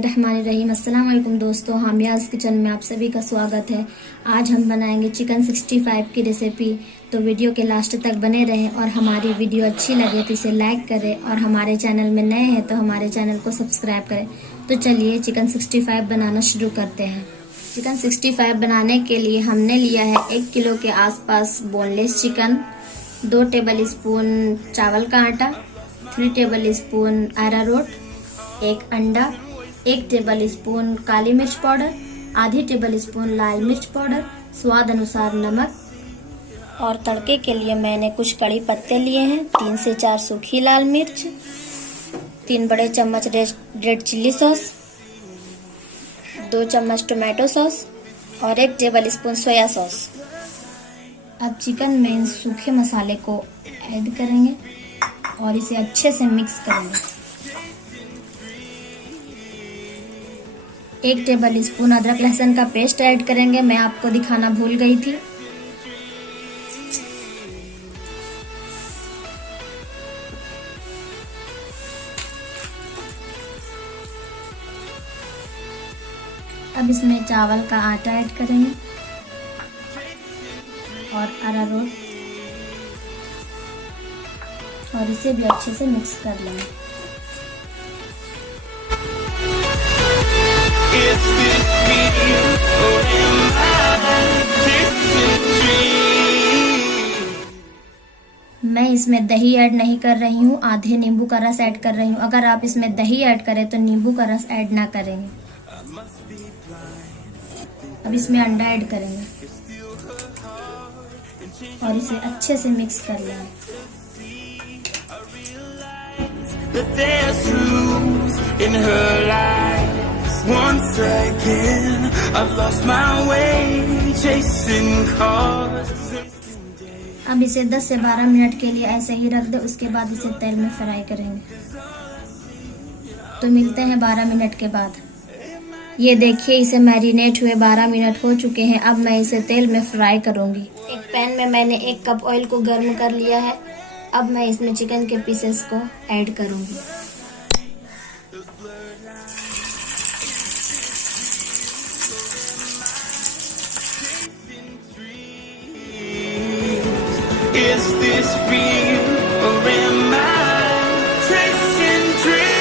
बिस्मिल्लाहिर्रहमानिर्रहीम। अस्सलाम वालेकुम दोस्तों, हामियाज़ किचन में आप सभी का स्वागत है। आज हम बनाएंगे चिकन 65 की रेसिपी। तो वीडियो के लास्ट तक बने रहें और हमारी वीडियो अच्छी लगे तो इसे लाइक करें और हमारे चैनल में नए हैं तो हमारे चैनल को सब्सक्राइब करें। तो चलिए चिकन 65 बनाना शुरू करते हैं। चिकन 65 बनाने के लिए हमने लिया है 1 किलो के आसपास बोनलेस चिकन, 2 टेबल स्पून चावल का आटा, 3 टेबल स्पून अरारोट, 1 अंडा, 1 टेबल स्पून काली मिर्च पाउडर, आधी टेबल स्पून लाल मिर्च पाउडर, स्वाद अनुसार नमक। और तड़के के लिए मैंने कुछ कड़ी पत्ते लिए हैं, 3 से 4 सूखी लाल मिर्च, 3 बड़े चम्मच रेड चिल्ली सॉस, 2 चम्मच टोमेटो सॉस और 1 टेबल स्पून सोया सॉस। अब चिकन में इन सूखे मसाले को ऐड करेंगे और इसे अच्छे से मिक्स करेंगे। 1 टेबल स्पून अदरक लहसुन का पेस्ट ऐड करेंगे, मैं आपको दिखाना भूल गई थी। अब इसमें चावल का आटा ऐड करेंगे और अरारोट और इसे भी अच्छे से मिक्स कर लेंगे। मैं इसमें दही ऐड नहीं कर रही हूँ, आधे नींबू का रस ऐड कर रही हूँ। अगर आप इसमें दही ऐड करें तो नींबू का रस ऐड ना करेंगे। अब इसमें अंडा ऐड करेंगे और इसे अच्छे से मिक्स कर लेंगे। Once again, I've lost my way, chasing cars. अब इसे 10 से 12 मिनट के लिए ऐसे ही रख दे, उसके बाद इसे तेल में फ्राई करेंगे। तो मिलते हैं 12 मिनट के बाद। ये देखिए, इसे मैरिनेट हुए 12 मिनट हो चुके हैं। अब मैं इसे तेल में फ्राई करूंगी। एक पैन में मैंने 1 कप ऑयल को गर्म कर लिया है। अब मैं इसमें चिकन के पीसेस को ऐड करूंगी। Is this real or am I chasing dreams?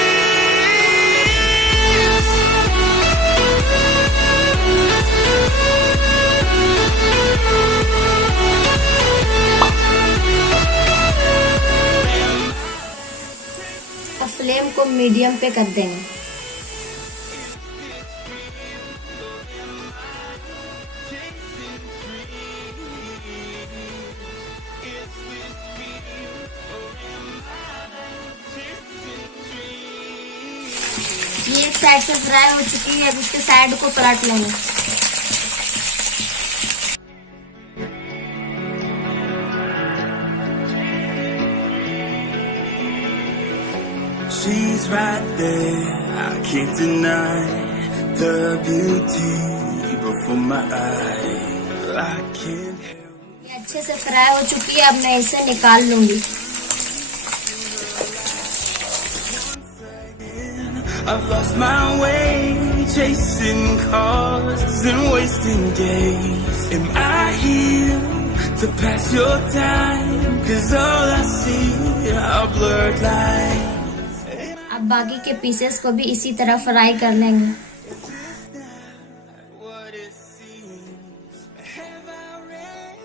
अब फ्लेम को मीडियम पे कर देंगे। ये एक साइड से फ्राई हो चुकी है, अब इसके साइड को पलट लेंगे। She's right there, I can't deny the beauty before my eyes. I can't help. ये अच्छे से फ्राई हो चुकी है, अब मैं इसे निकाल लूंगी। I've lost my way, chasing cars and wasting days. Am I here to pass your time? 'Cause all I see are blurred lines. अब बाकी के पीसेस को भी इसी तरह फ्राई कर लेंगे। What it seems, have I read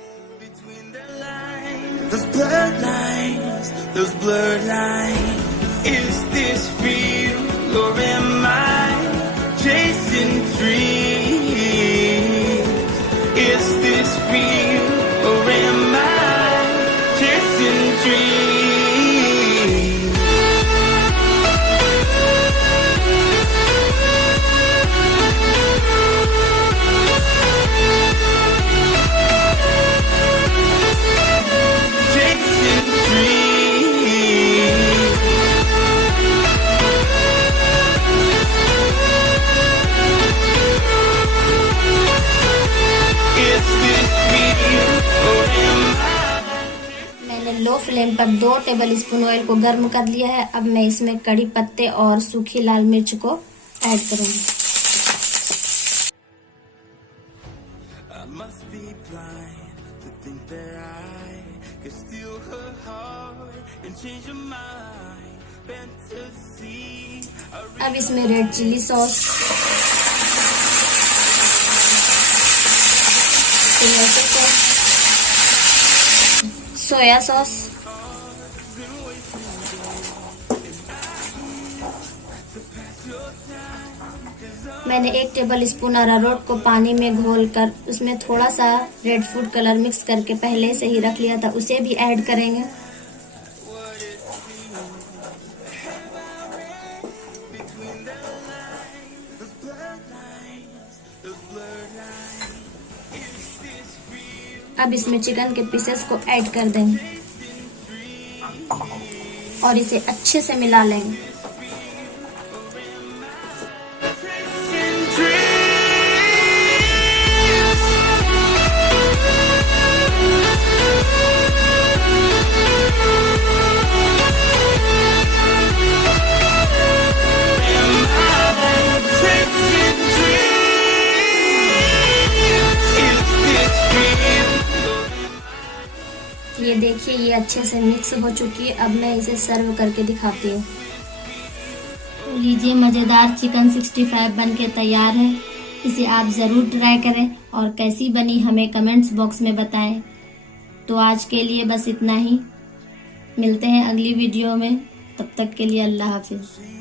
between the lines? Those blurred lines, those blurred lines. Is this real? Or am I chasing dreams? Is this real? Or am I chasing dreams? Chasing dreams. मैंने low flame पर 2 table spoon oil को गर्म कर लिया है। अब मैं इसमें कड़ी पत्ते और सूखी लाल मिर्च को ऐड करूंगी। I must be blind to think that I could steal her heart and change her mind. Fantasy. अब इसमें red chilli sauce, tomato sauce, soya sauce, मैंने 1 टेबल स्पून अरारोट को पानी में घोलकर उसमें थोड़ा सा रेड फूड कलर मिक्स करके पहले से ही रख लिया था, उसे भी ऐड करेंगे। अब इसमें चिकन के पीसेस को ऐड कर देंगे और इसे अच्छे से मिला लेंगे। ये देखिए, ये अच्छे से मिक्स हो चुकी है। अब मैं इसे सर्व करके दिखाती हूँ। तो लीजिए, मज़ेदार चिकन 65 बनके तैयार है। इसे आप ज़रूर ट्राई करें और कैसी बनी हमें कमेंट्स बॉक्स में बताएं। तो आज के लिए बस इतना ही। मिलते हैं अगली वीडियो में, तब तक के लिए अल्लाह हाफिज़।